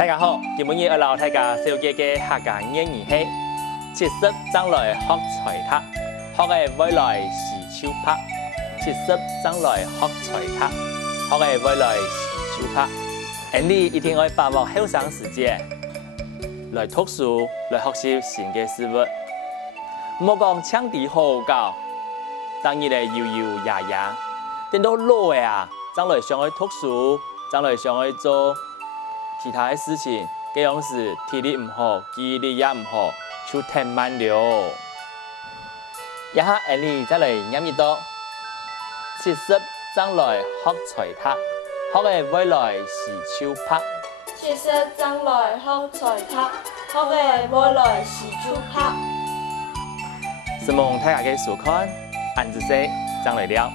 大家好，今日我老大家小姐嘅客家谚语係：70將來學才讀，學嘅未來是手拍；70將來學才讀，學嘅未來是手拍。你一定要把握後生時間來讀書，來學習新嘅事物。唔好講搶地好教，當你嚟搖搖呀呀，等到老嘅啊，將來想去讀書，將來想去做其他嘅事情，這樣是體力唔好，記憶力也唔好，就停慢了。一下你再嚟念一道：70將來學才讀，學嘅未來是手拍。70將來學才讀，學嘅未來是手拍。希望大家嘅收看，按住先，將來了。